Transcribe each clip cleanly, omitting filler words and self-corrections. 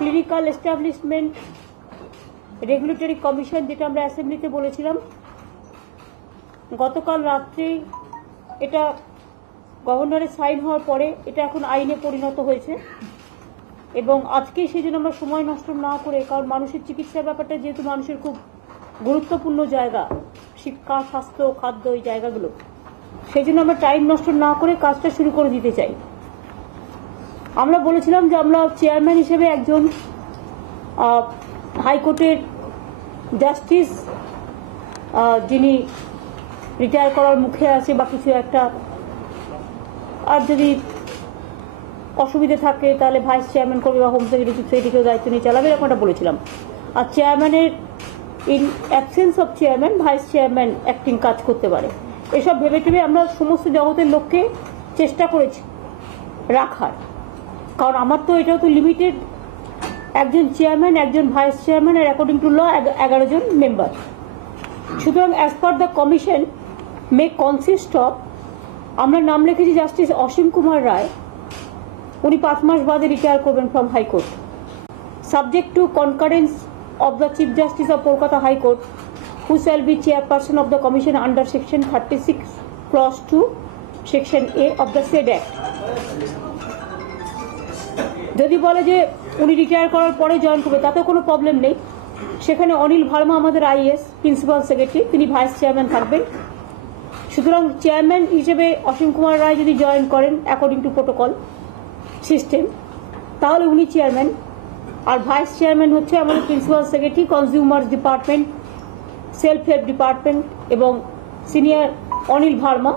Clinical establishment regulatory commission, যেটা আমরা অ্যাসেম্বলিতে বলেছিলাম, গতকাল রাত্রে এটা গভর্নরের সাইন হওয়ার পরে এটা এখন আইনে পরিণত হয়েছে এবং আজকেই সেই জন্য আমরা সময় নষ্ট না করে, কারণ মানুষের চিকিৎসার ব্যাপারটা যেহেতু মানুষের খুব গুরুত্বপূর্ণ জায়গা, শিক্ষা, স্বাস্থ্য, খাদ্য, এই জায়গাগুলো, সেই জন্য আমরা টাইম নষ্ট না করে কাজটা শুরু করে দিতে চাই। আমরা বলেছিলাম যে আমরা চেয়ারম্যান হিসেবে একজন হাইকোর্টের জাস্টিস যিনি রিটায়ার করার মুখে আছে বা কিছু একটা, আর যদি অসুবিধে থাকে তাহলে ভাইস চেয়ারম্যান করবে বা হোম সেক্রেটারিকেও দায়িত্ব নিয়ে চালাবে, এরকম একটা বলেছিলাম। আর চেয়ারম্যানের in absence of chairman vice chairman acting কাজ করতে পারে। এসব ভেবে টেবে আমরা সমস্ত জগতের লোককে চেষ্টা করেছি রাখার, কারণ আমার তো এটাও তো লিমিটেড, একজন চেয়ারম্যান, একজন ভাইস চেয়ারম্যান, আর অ্যাকর্ডিং টু ল 11 জন মেম্বার। সুতরাং as per the commission may consist of, আমরা নাম লিখেছি জাস্টিস অসীম কুমার রায়, উনি 5 মাস বাদে রিটায়ার করবেন from high court, subject to concurrence of the Chief Justice of Kolkata High Court, who shall be chairperson of the commission under section 36 clause 2 section A of the said act. যদি বলে যে উনি retire করার পরে join করবে, তাতে কোনো problem নেই। সেখানে অনিল ভার্মা আমাদের আইএস প্রিন্সিপাল সেক্রেটারি, তিনি ভাইস চেয়ারম্যান থাকবেন। সুতরাং চেয়ারম্যান হিসেবে অসীম কুমার রায় যদি জয়েন করেন অ্যাকর্ডিং টু প্রোটোকল সিস্টেম, তাহলে উনি চেয়ারম্যান। আর ভাইস চেয়ারম্যান হচ্ছে আমাদের principal secretary, consumer department, self help department এবং সিনিয়র অনিল ভার্মা,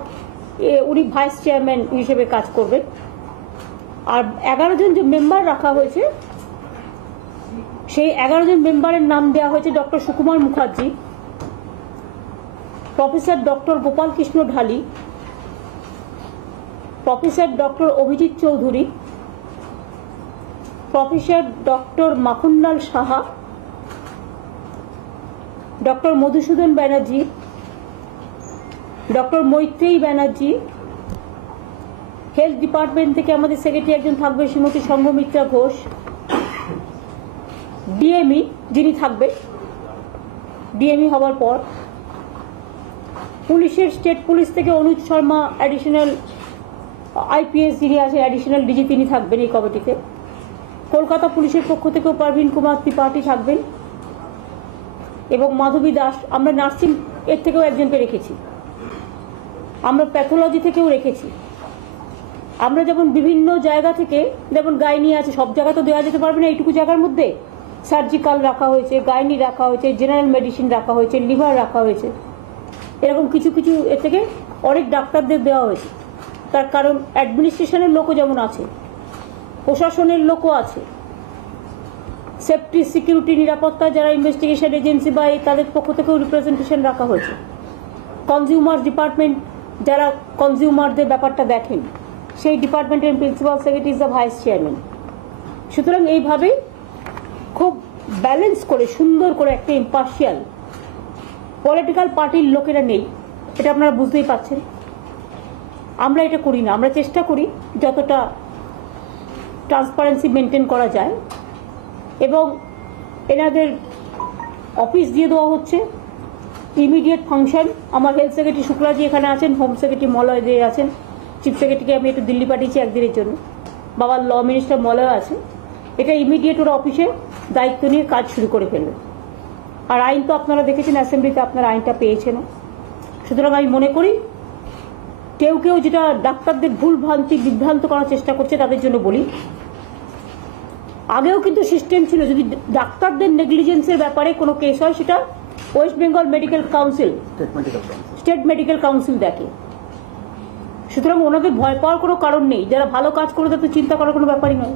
উনি ভাইস চেয়ারম্যান হিসেবে কাজ করবেন। আর 11 জন যে মেম্বার রাখা হয়েছে, সেই 11 জন মেম্বারের নাম দেওয়া হয়েছে doctor Sukumar Mukherjee, professor doctor Gopal Krishna Dhali, professor doctor Abhijit Chowdhury, professor doctor Makhanlal Saha, doctor Madhusudan Banerjee, doctor Maitreyi Banerjee. Health department থেকে আমাদের সেক্রেটারি একজন থাকবে শ্রীমতী সংঘমিত্রা ঘোষ, ডিএমই যিনি থাকবে ডিএমই হওয়ার পর। পুলিশের স্টেট পুলিশ থেকে অনুজ শর্মা অ্যাডিশনাল আইপিএস যিনি আছেন, অ্যাডিশনাল ডিজি, তিনি থাকবেন এই কমিটিতে। কলকাতা পুলিশের পক্ষ থেকেও পারভিন কুমার ত্রিপাঠী থাকবেন এবং মাধবী দাস। আমরা নার্সিং এর থেকেও একজনকে রেখেছি, আমরা প্যাথোলজি থেকেও রেখেছি। আমরা যেমন বিভিন্ন জায়গা থেকে, যেমন গাইনি আছে, সব জায়গা তো দেওয়া যেতে পারবে না, এইটুকু জায়গার মধ্যে সার্জিক্যাল রাখা হয়েছে, গাইনি রাখা হয়েছে, জেনারেল মেডিসিন রাখা হয়েছে, লিভার রাখা হয়েছে, এরকম কিছু কিছু এর থেকে অনেক ডাক্তারদের দেওয়া হয়েছে। তার কারণ অ্যাডমিনিস্ট্রেশনের লোকও যেমন আছে, প্রশাসনের লোকও আছে, সেফটি, সিকিউরিটি, নিরাপত্তা, যারা ইনভেস্টিগেশন এজেন্সি বা তাদের পক্ষ থেকেও রিপ্রেজেন্টেশন রাখা হয়েছে। কনজিউমার ডিপার্টমেন্ট, যারা কনজিউমারদের ব্যাপারটা দেখেন, সেই ডিপার্টমেন্টের principal secretary is the vice chairman. সুতরাং এইভাবেই খুব ব্যালেন্স করে, সুন্দর করে, একটা ইম্পার্শিয়াল, পলিটিক্যাল পার্টির লোকেরা নেই, এটা আপনারা বুঝতেই পারছেন। আমরা এটা করি না, আমরা চেষ্টা করি যতটা ট্রান্সপারেন্সি মেনটেন করা যায়। এবং এনাদের অফিস দিয়ে দেওয়া হচ্ছে, ইমিডিয়েট ফাংশন। আমার হেলথ সেক্রেটারি শুক্লাজি এখানে আছেন, হোম সেক্রেটারি মলয় দে আছেন, চিফ সেক্রেটারিকে আমি একটু দিল্লি পাঠিয়েছি একদিনের জন্য, বাবার ল মিনিস্টার মলয় আছে। এটা ইমিডিয়েট ওরা অফিসে দায়িত্ব নিয়ে কাজ শুরু করে ফেলবে। আর আইন তো আপনারা দেখেছেন, অ্যাসেম্বলিতে আপনারা আইনটা পেয়েছেন। সুতরাং আমি মনে করি কেউ কেউ যেটা ডাক্তারদের ভুল ভ্রান্তি, বিভ্রান্ত করার চেষ্টা করছে, তাদের জন্য বলি, আগেও কিন্তু সিস্টেম ছিল, যদি ডাক্তারদের নেগলিজেন্সের ব্যাপারে কোনো কেস হয়, সেটা West Bengal medical council, state medical council দেখে। সুতরাং ওনাদের ভয় পাওয়ার কোনো কারণ নেই, যারা ভালো কাজ করে তাদের চিন্তা করার কোনো ব্যাপারই নয়।